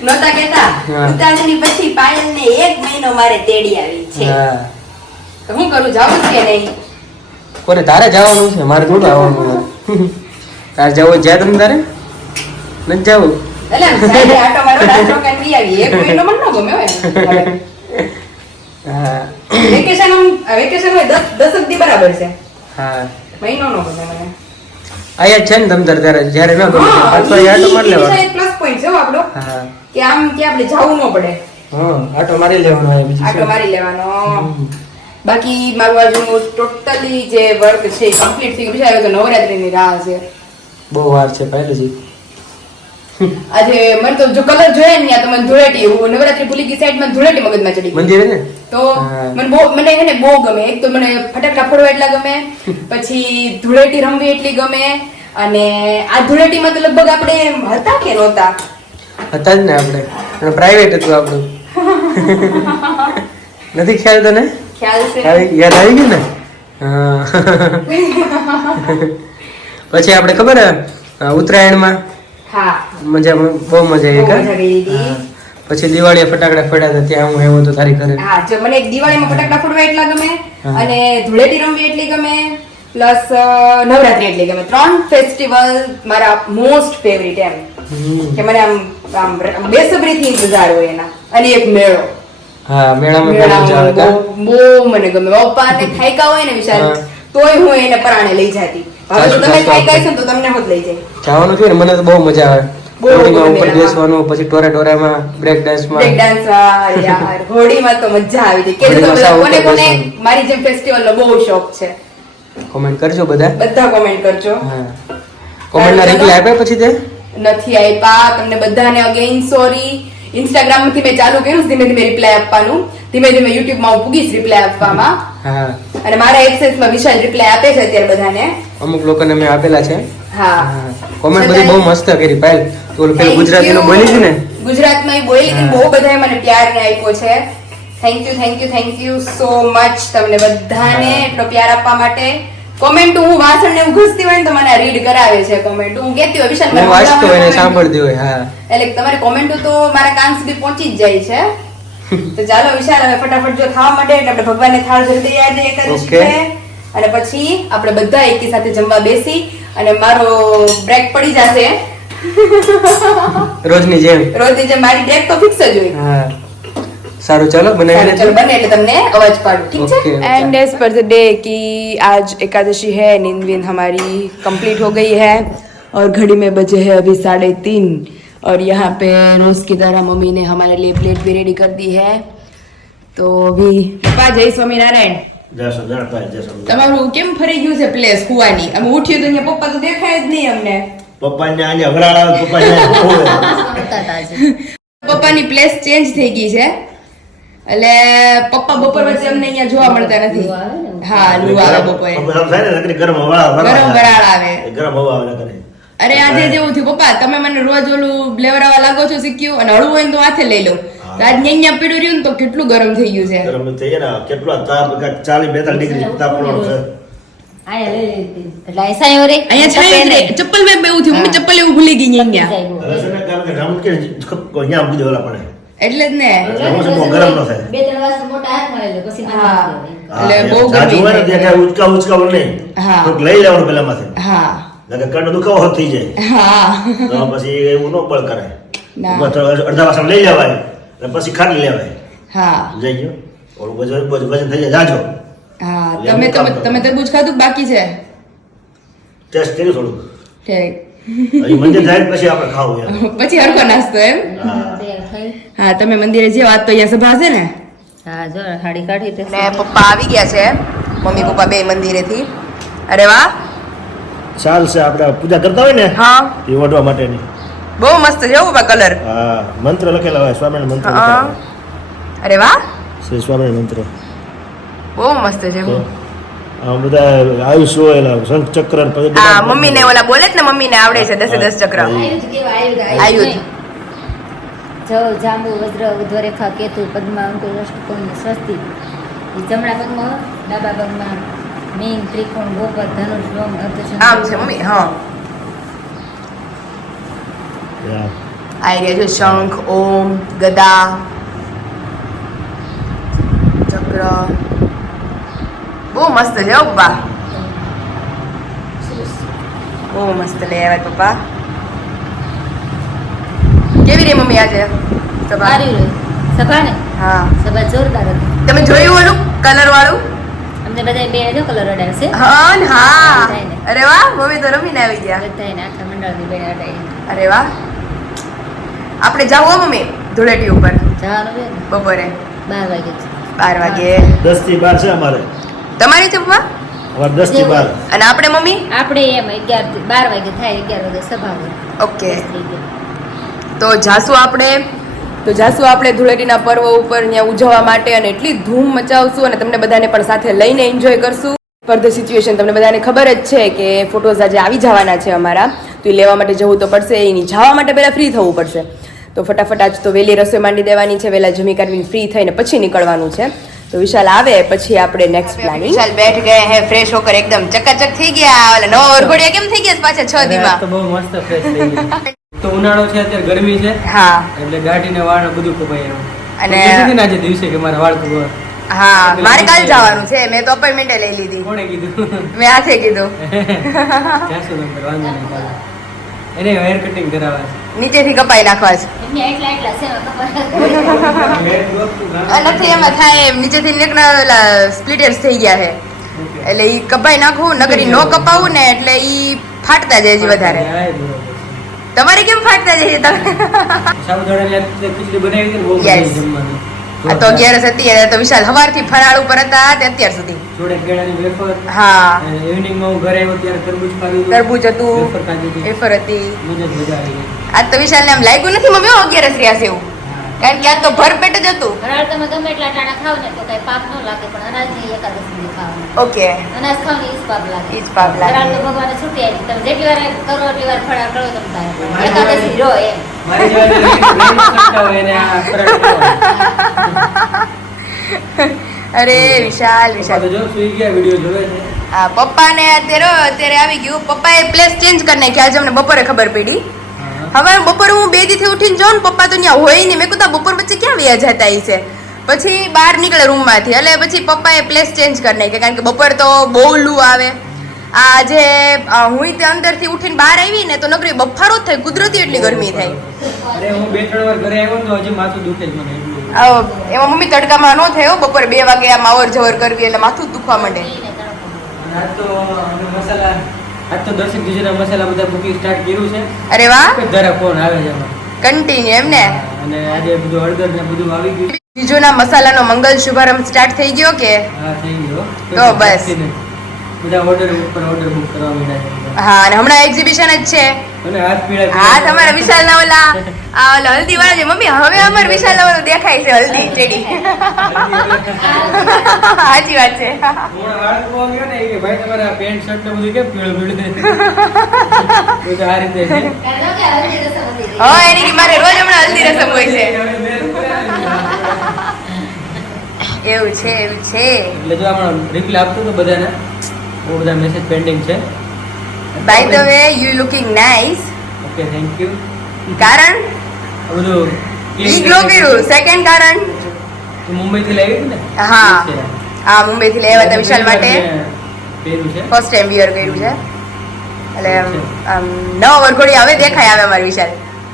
નહોતા કહેતા હા. ઉતાવળની પછી પાયલને 1 મહિનો મારે તેડી આવી છે. હા. તો હું કરું, જાવું કે નહીં? કોને તારે જવાનું છે? મારે થોડું આવવાનું. તારે જવું જ્યાં તમે તારે નથી જવું. એટલે આમ સાઈડે આટો મારો રાત્રો કાંઈ બી આવી. 1 મહિનો મને ન ગમે હોય. હા. વેકેશન હોય 10 દી બરાબર છે. હા, મહિનો નો ગમે મને. અહીંયા છે ને તમ તારે ત્યારે જ્યારે ન ગમે હા, પાછો અહીંયા આટો મારી લેવાનો. ઈ પ્લસ પોઈન્ટ છે હો આપણો, હા. કે આમ કે આપણે જાવું ન પડે, હા, આટો મારી લેવાનો હોય બીજું આટો શું? મારી લેવાનો. હમ. બાકી મારું આજનું ટોટલી જે વર્ક છે કમ્પ્લીટ થઈ ગયું છે. હવે તો નવરાત્રીની રાહ છે. બહુ વાર છે પહેલેથી. આજે મને તો જો કલર જોઈએ ને ત્યાં તો મને ધૂળેટી, હું નવરાત્રી ભૂલી ગઈ સાઈડ માં ધૂળેટી મગજમાં ચડી ગઈ. મંદિરે ને તો હા. મને હે ને બહુ ગમે. એક તો મને ફટાકડા ફોડવા એટલા ગમે, પછી ધૂળેટી રમવી એટલી ગમે. અને આ ધૂળેટીમાં તો લગભગ આપણે હતા કે નહોતા? હતા જ ને આપણે, અને પ્રાઇવેટ હતું આપણું. નથી ખ્યાલ તને? ખ્યાલ છે? યાદ આવી ગયું ને? હા. પછી આપણે ખબર ઉત્તરાયણમાં હા, બહુ મજા આવી. બહુ મજા કરી હતી. હા. પછી દિવાળીએ ફટાકડા ફોડ્યા હતા, ત્યાં હું આવ્યો હતો તારી ઘરે. હા, જો મને એક દિવાળીમાં ફટાકડા ફોડવા એટલા ગમે, હા. અને ધૂળેટી રમવી એટલી ગમે, પ્લસ નવરાત્રી એટલી ગમે. 3 ફેસ્ટિવલ મારા મોસ્ટ ફેવરિટ એમ હમ. કે મને આમ બેસબરીથી ઇંતજાર હોય એના. અને એક મેળો. હા, મેળામાં બહુ મજા આવે કા? બહુ મને ગમે. પપ્પાને થાયકા હોય ને વિશાલ, હા. તોય હું એને પરાણે લઈ જતી. હવે તો તમે થાયકા હશો ને તો તમને હોત લઈ જાય. જવાનું થયું ને મને તો બહુ મજા આવે. બહુ હોડીમાં ગમે, ઉપર હા. બેસવાનું, પછી ટોરામાં બ્રેક ડાન્સમાં. બ્રેક ડાન્સ યાર, હોળીમાં તો મજા આવી હતી. કે હોળીમાં સાવ કોને ઉપર કોને બેસવાનું. મારી જેમ ફેસ્ટિવલ નો બહુ શોખ છે, કોમેન્ટ કરજો બધા. બધા કોમેન્ટ કરજો. હા, કોમેન્ટના રિપ્લાય આપ્યા પછી તે નથી આપ્યા તમને બધાને અગેન સોરી. ઇન્સ્ટાગ્રામ માંથી મેં ચાલુ કર્યું છે ધીમે ધીમે રિપ્લાય આપવાનું. ધીમે ધીમે યુટ્યુબ માં હું પૂગીશ રિપ્લાય આપવામાં. હા, અને મારા એક્સેસ માં વિશાલ રિપ્લાય આપે છે અત્યારે બધાને. અમુક લોકોને મેં આપેલા છે. હા, કોમેન્ટ બધી બહુ મસ્ત કરી પાયલ. તો ઓલું પેલું ગુજરાતીનું બોલી છે ને, ગુજરાતમાં ઈ બોલી હતી. બહુ બધાએ મને પ્યાર ને આપ્યો છે. થેન્ક યુ સો મચ તમને બધાને એટલો પ્યાર આપવા માટે. કોમેન્ટ હું વાસણ ને હું ઘસતી હોય ને તો મને રીડ કરાવે છે કોમેન્ટ. હું કહેતી હોય વિશાલ હું વાંચતો હોય ને સાંભળતી હોય. હા, એટલે તમારી કોમેન્ટો તો મારા કાન સુધી પહોંચી જ જાય છે. તો ચાલો વિશાલ હવે ફટાફટ જો ખાવા માટે એટલે આપણે ભગવાનને થાળ જલ્દી યાદ એકાદશી Okay. છે. અને પછી આપણે બધા એકી સાથે જમવા બેસી અને મારો બ્રેક પડી જશે રોજની જેમ. રોજની જેમ. મારી બ્રેક તો ફિક્સ જ હોય. હા, સારું ચાલો બનાવીને चलो बने એટલે તમને અવાજ પાડું ઠીક છે. Okay. And as per the day की आज एकादशी है, नींद वींद हमारी कंप्लीट हो गई है और घड़ी में बजे हैं अभी 3:30 और यहाँ पे रोज की तरह मम्मी ने हमारे लिए प्लेट भी रेडी कर दी है. तो अभी પપ્પા જય સ્વામિનારાયણ. જય સ્વામિનારાયણ, જય સ્વામિનારાયણ. તમારું કેમ ફરી ગયું છે પ્લેસ કુવાની? અમે ઉઠ્યું તો અહીંયા પપ્પા તો દેખાય જ નહીં અમને. પપ્પાને આજે હગડાડા પપ્પાને હતા આજે. પપ્પાની પ્લેસ ચેન્જ થઈ ગઈ છે. એટલે પપ્પા બપોર વચ્ચે અમને અહીંયા જોવા મળતા નથી. હા લૂ આવે બપોરે, આમ થાય ને નકરી ગરમ હવા ગરમ વરાળ આવે. ગરમ હવા આવે કરે. અરે આજે જેવું થયું પપ્પા, તમે મને રોજ ઓલું લેવરાવા લાગો છો શીખ્યું, અને હળવું હોય ને તો હાથે લઈ લઉં. તો આજ અહીંયા પીડું રહ્યું ને તો કેટલું ગરમ થઈ ગયું છે. ગરમ થઈ જાય ને કેટલો તાપ 40-42 ડિગ્રી તાપમાન છે. આયા લઈ લીધી. એટલે આ સાયો રે. અહીંયા છાંયો જ રે. ચપ્પલ મેં એવું થયું, મમ્મી ચપ્પલ એવું ભૂલી ગઈ અહીંયા. હવે છે ને કારણ કે રાઉન્ડ કે અહીંયા મૂકી દેવાલા પડે. એટલે જ ને. ગરમ ન થાય. 2-3 વાસ મોટા હાથ મળે પછી હા. મને એટલે બહુ જાજુ હોય ને ગરમી ત્યાં કાંઈ ઉચકાવું નહીં. હા. થોડુંક લઈ લેવાનું પેલા માથે. હા નકર કડનો દુખાવો થઈ જાય. હા તો પછી એવું ન બળ કરે. ના. ઉપર તો અડધા વાસણ લઈ લેવાય અને પછી ખાલી લેવાય. હા જઈ ગયો ઓલું વજન થઈ જાય જાજો. હા તમે તરબૂચ ખાધું બાકી છે? ટેસ્ટ કર્યું થોડું. ઠીક. અહીં મંદિર જાય પછી આપણે ખાવું એમ. પછી હરકો નાસ્તો એમ? તૈયાર થઈ. હા તમે મંદિરે જે વાત તો અહીંયા સભા છે ને. હા જો હાડી કાઢી તે ને પપ્પા આવી ગયા છે, મમ્મી પપ્પા બે મંદિરેથી. અરે વાહ, ચાલ છે આપણે પૂજા કરતા હોય ને હા એ વઢવા માટેની. બહુ મસ્ત છે હો પપ્પા કલર. હા મંત્ર લખેલા હોય સ્વામિનારાયણ મંત્ર હા. લખેલા અરે વાહ, શ્રી સ્વામિનારાયણ મંત્ર. બહુ મસ્ત છે. આ બધા આયુષ હોય એલા શંખ ચક્ર ને પછી હા મમ્મી ને ઓલા બોલે જ ને, મમ્મી ને આવડે છે 10 ચક્ર. આયુધ કેવા આયુધ આયુધ. જવ જાંબુ વજ્ર ઉધ્વરેખા કેતુ પદ્મા અંકુર અષ્ટકોણ સ્વસ્તિ. ઈ જમણા પગમાં ડાબા પગમાં મીન ત્રિકોણ ગોપર ધનુષ લોમ અર્ધચંદ્ર. આમ છે મમ્મી. હા હા. આ રહ્યા છે શંખ, ઓમ, ગદા, ચક્ર. બહુ મસ્ત છે હો પપ્પા, બહુ મસ્ત લઈ આવ્યા પપ્પા. કેવી રહી મમ્મી આજે સભા? સારી રહી સભા ને. હા સભા જોરદાર હતી. તમે જોયું ઓલું કલર વાળું? અમને બધા બે જો કલર અડાડશે હા ને હા. અરે વાહ, મમ્મી તો રમીને આવી ગયા. બધાને આખા મંડળની બે અડાડી અરે વાહ, આપણે જાવ હો મમ્મી ધૂળેટી ઉપર જવાનું છે ને બપોરે 12 વાગે. 12 વાગે. 10 થી 12 છે અમારે. તમારી છે પપ્પા? અમારે 10 થી 12. અને આપણે મમ્મી? આપણે એમ 11 થી 12 વાગે થાય, 11 વાગે સભા હોય. ઓકે. 10 થઈ ગયા. તો જાશું આપણે ધૂળેટીના પર્વ ઉપર ત્યાં ઉજવવા માટે, અને એટલી ધૂમ મચાવશું અને તમને બધાને પણ સાથે લઈને એન્જોય કરશું. ફોર ધ સિચ્યુએશન તમને બધાને ખબર જ છે કે ફોટોઝ આજે આવી જવાના છે અમારા, તો એ લેવા માટે જવું તો પડશે. એની જવા માટે પહેલાં ફ્રી થવું પડશે. તો ફટાફટ આજ તો વહેલી રસોઈ માંડી દેવાની છે, વહેલા જમી કાઢીને ફ્રી થઈને પછી નીકળવાનું છે. તો વિશાલ આવે પછી આપણે નેક્સ્ટ પ્લાનિંગ. વિશાલ બેઠ ગયા હે, ફ્રેશ હોકર એકદમ ચકાચક થઈ ગયા. ઓલા નવો ઓરઘોડિયા કેમ થઈ ગયા પાછા 6 દીમાં? તો બહુ મસ્ત ફ્રેશ થઈ ગઈ. તો ઉનાળો છે અત્યારે ગરમી છે હા એટલે ગાડીને વાળ બધું કપાય એમ. અને કીધું ને આજે દિવસે કે મારા વાળ કપાવા. હા મારે કાલ જવાનું છે, મેં તો અપોઇન્ટમેન્ટ લઈ લીધી. કોણે કીધું? મેં હાથે કીધું. જાશું નંબર વાંધો નહીં કાલે. એને હેર કટિંગ કરાવવા નીચેથી કપાઈ નાખવા છે. એમને એટલા છે ખબર. છે. હેર ગ્રોથ નથી એમાં થાય એમ, નીચેથી નીકળના ઓલા સ્પ્લિટર્સ થઈ ગયા છે, એટલે ઈ કપાઈ નાખવું. નકરી નો કપાવું ને એટલે ઈ ફાટતા જાય છે વધારે. તમારે કેમ ફાટતા જાય છે તમે? સાબુદાણાની આ ખીચડી બનાવી હતી ને બહુ Yes. મસ્ત જમવાનું. આ તો 11 હતી અને તો વિશાલ સવારથી ફરાળ ઉપર હતા તે અત્યાર સુધી. જોડે કેળાની વેફર. હા અને evening માં હું ઘરે આવ્યો ત્યારે તરબૂચ ખાધું હતું. તરબૂચ હતું, વેફર ખાધી હતી. વેફર હતી. મજા જ મજા આવી ગઈ. આજ તો વિશાલને આમ લાગ્યું નથી મમ્મી 11 રહ્યા છે એવું, કારણ કે આજ તો ભરપેટ જ હતું. ફરાળ તમે ગમે એટલા ટાણા ખાવ ને તો કઈ પાપ ન લાગે, પણ અનાજની એકાદશી ખાવાનું. ઓકે, અનાજ ખાવ ને ઈ જ પાપ લાગે. ઈ જ પાપ લાગે. ફરાળ તો ભગવાને છૂટી આપી. તમે જેટલી વાર કરો એટલી વાર ફરાળ કરો તમે થાય. એકાદશી રહો એમ. મારી જેવા જે લઈને કરતા હોય એને આ ફરાળ કરવાનો. અરે વિશાલ પપ્પા વિશાલ તો જો સુઈ ગયા, વિડીયો જોવે છે. હા પપ્પાને અત્યારે આવી ગયું. પપ્પાએ પ્લેસ ચેન્જ કરી નાખી. આજે અમને બપોરે ખબર પડી. હા. હવે બપોરે હું 2 દીથી ઉઠીને જાઉં ને પપ્પા તો ત્યાં હોય નહીં. મેં કીધું બપોર વચ્ચે ક્યાં વયા જતા છે? પછી બહાર નીકળે રૂમમાંથી, એટલે પછી પપ્પાએ પ્લેસ ચેન્જ કરી નાખી, કારણ કે બપોર તો બહુ લૂ આવે. આજે હું ત્યાં અંદરથી ઉઠીને બહાર આવી ને તો નકરી બફારો જ થાય, કુદરતી એટલી ગરમી થાય. અરે હું 2-3 વાર ઘરે આવ્યો ને તો હજી માથું દુખે જ મને એટલું. એમાં મમ્મી તડકામાં ન થયો. બપોરે 2 વાગે આમ અવર જવર કરવી એટલે માથું જ દુખવા માંડે. અને આજ તો અમે મસાલા આજ તો દર્શક જીજુના મસાલા બધા બુકિંગ સ્ટાર્ટ કર્યું છે. અરે વાહ, ધારા ફોન આવે છે એમાં. કન્ટિન્યુ એમ ને. અને આજે બધું હળદર ને બધું આવી ગયું. જીજુના મસાલાનો મંગલ શુભારંભ સ્ટાર્ટ થઈ ગયો કે? હા થઈ ગયો. તો બસ. બધા ઓર્ડર ઉપર ઓર્ડર બુક કરવા માંડ્યા છે. હા અને હમણાં એક્ઝિબિશન જ છે. અને હાથ પીળા હા તમારા વિશાલ ના ઓલા હલ્દી વાળા છે. મમ્મી હવે અમારા વિશાલ ના ઓલું દેખાય છે હલ્દી ટેડી. સાચી વાત છે. મોડા વાળ જોવા ગયો ને એ કે ભાઈ તમારા પેન્ટ શર્ટ ને બધું કેમ પીળું પીળું બધું આ રીતે છે. હા એની મારે રોજ હમણાં હલ્દી રસમ હોય છે. એવું છે એવું છે. એટલે જો આપણે રિપ્લાય આપતો તો બધાને બહુ બધા મેસેજ પેન્ડિંગ છે. By the way you looking nice. Okay thank you. કારણ આ બધું ઈ ગ્લો કર્યું. સેકન્ડ કારણ તું મુંબઈ થી લાવી ને હા આ મુંબઈ થી લેવા હતા વિશાલ માટે. પહેર્યું છે ફર્સ્ટ ટાઈમ વિયર કર્યું છે. એટલે આમ નવો વરઘોડી આવે દેખાય આવે અમારી વિશાલ.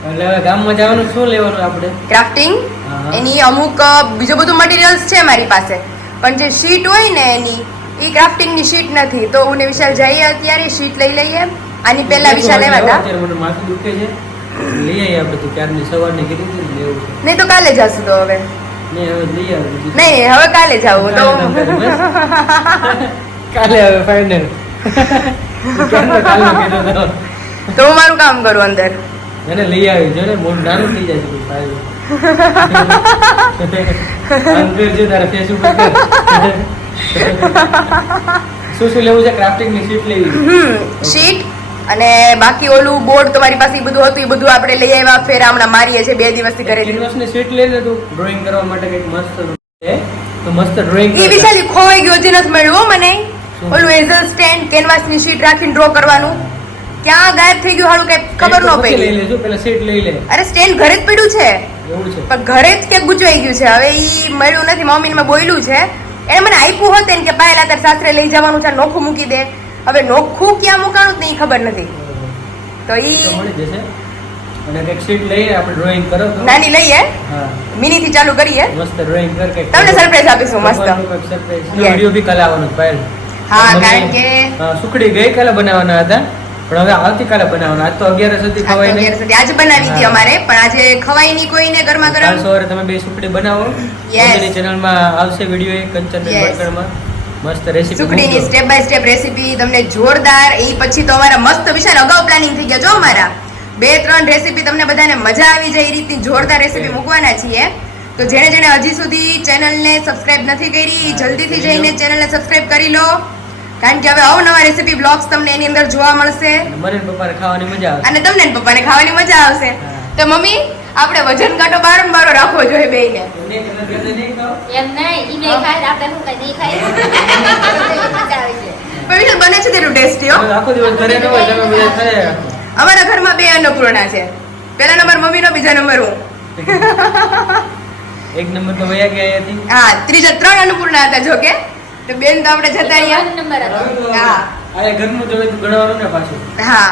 એટલે હવે ગામમાં જવાનું શું લેવાનું આપણે? ક્રાફ્ટિંગ હા. એની અમુક બીજું બધું મટીરિયલ્સ છે મારી પાસે પણ જે શીટ હોય ને એની એ ક્રાફ્ટિંગ ની શીટ નથી તો હું ને વિશાલ જઈએ અત્યારે શીટ લઈ લઈએ. આની પહેલા વિશાલ આવ્યા હતા. અત્યારે મને માથું દુખે છે લઈ આવીએ આપણે તો ક્યારની સવારની કીધી હતી ને લેવું છે. નહીં તો કાલે જશું તો હવે નહીં હવે લઈ આવે નહીં હવે કાલે જાવું તો કાલે હવે ફાઇનલ કાલે કીધું તો હું મારું કામ કરું અંદર. એને લઈ આવી જો ને મોઢું નાનું થઈ જાય છે સાહેબ. અંકલ છે તારા ફેસ ઉપર શું શું લેવું છે? ક્રાફ્ટિંગ ની શીટ લેવી શીટ અને બાકી ઓલું બોર્ડ તમારી પાસે ઈ બધું હતું એ બધું આપણે લઈ આવ્યા. ફેર હમણાં મારીએ છે 2 દિવસથી ઘરે. કેનવાસ ની શીટ લઈ લે તું ડ્રોઈંગ કરવા માટે કંઈક મસ્ત છે તો મસ્ત ડ્રોઈંગ ઈ વિશાલી ખોવાઈ ગયો હજી નથી મળ્યું હો મને. ઓલું એઝલ સ્ટેન્ડ કેનવાસ ની શીટ રાખીને ડ્રો કરવાનું ક્યાં ગાયબ થઈ ગયું હાલું કઈ ખબર ન લઈ પડી. લેજો પેલા શીટ લઈ લે. અરે સ્ટેન્ડ ઘરે જ પડ્યું છે એવું છે પણ ઘરે જ ક્યાંક ગુચવાઈ ગયું છે. હવે ઈ મળ્યું નથી. મમ્મીને મેં બોલ્યું છે એને મને આપ્યું હોત ને કે પાયલા તાર સાસરે લઈ જવાનું છે નોખું મૂકી દે. હવે નોખું ક્યાં મૂકાણું જ નહીં ખબર નથી તો તો ઈ મળી જશે. અને કંઈક શીટ લઈએ આપણે ડ્રોઈંગ કરો તો નાની લઈએ હા મિની થી ચાલુ કરીએ. મસ્ત ડ્રોઈંગ કર કે તમને સરપ્રાઈઝ આપીશું મસ્ત. વિડિયો બી કાલે આવવાનો પાયલ. હા કારણ કે સુખડી ગઈકાલે બનાવવાના હતા પણ હવે આવતીકાલે બનાવવાના. આજ તો 11 સુધી ખવાય નહીં. આજે બનાવી હતી અમારે પણ આજે ખવાય નહીં કોઈને ગરમા કાલ ગરમ. સવારે તમે બે સુખડી બનાવો. Yes. મમ્મીની ચેનલમાં આવશે વિડિયો કંચન Yes. બરકડમાં મસ્ત રેસીપી સુખડીની સ્ટેપ બાય સ્ટેપ રેસીપી તમને જોરદાર. એ પછી તો અમારા મસ્ત વિશાલ અગાઉ પ્લાનિંગ થઈ ગયા જો અમારા 2-3 રેસીપી તમને બધાને મજા આવી જાય એ રીતની જોરદાર રેસીપી મૂકવાના છીએ. તો જેને જેને હજી સુધી ચેનલને સબસ્ક્રાઇબ નથી કરી જલ્દીથી જઈને ચેનલને સબસ્ક્રાઇબ કરી લો કારણ કે હવે અવનવા રેસીપી બ્લોગ્સ તમને એની અંદર જોવા મળશે મને ને પપ્પાને ખાવાની મજા આવે. અને તમને ને પપ્પાને ખાવાની મજા આવશે. તો મમ્મી આપણે વજન કાંટો બારંબારો રાખવો જોઈએ બેયને. નહીં ખાઓ. એમ નહીં ઈ બે ખાય આપણે શું કઈ નહીં ખાય મજા આવી જાય. પણ વિશાલ બને છે તેનું ટેસ્ટી હો. તમે આખો દિવસ ઘરે ન હોય તમે બધા ખાય રાખો. અમારા ઘરમાં 2 અન્નપૂર્ણા છે. પહેલા નંબર મમ્મીનો બીજા નંબર હું. એક નંબર તો વયા ગયા અહીંયાથી. હા ત્રીજા 3 અન્નપૂર્ણા હતા જો કે તો બેન તો આપણે જતા રહ્યા. નંબર હતો. હા આ ઘરનું તો ગણવાનું ને પાછું. હા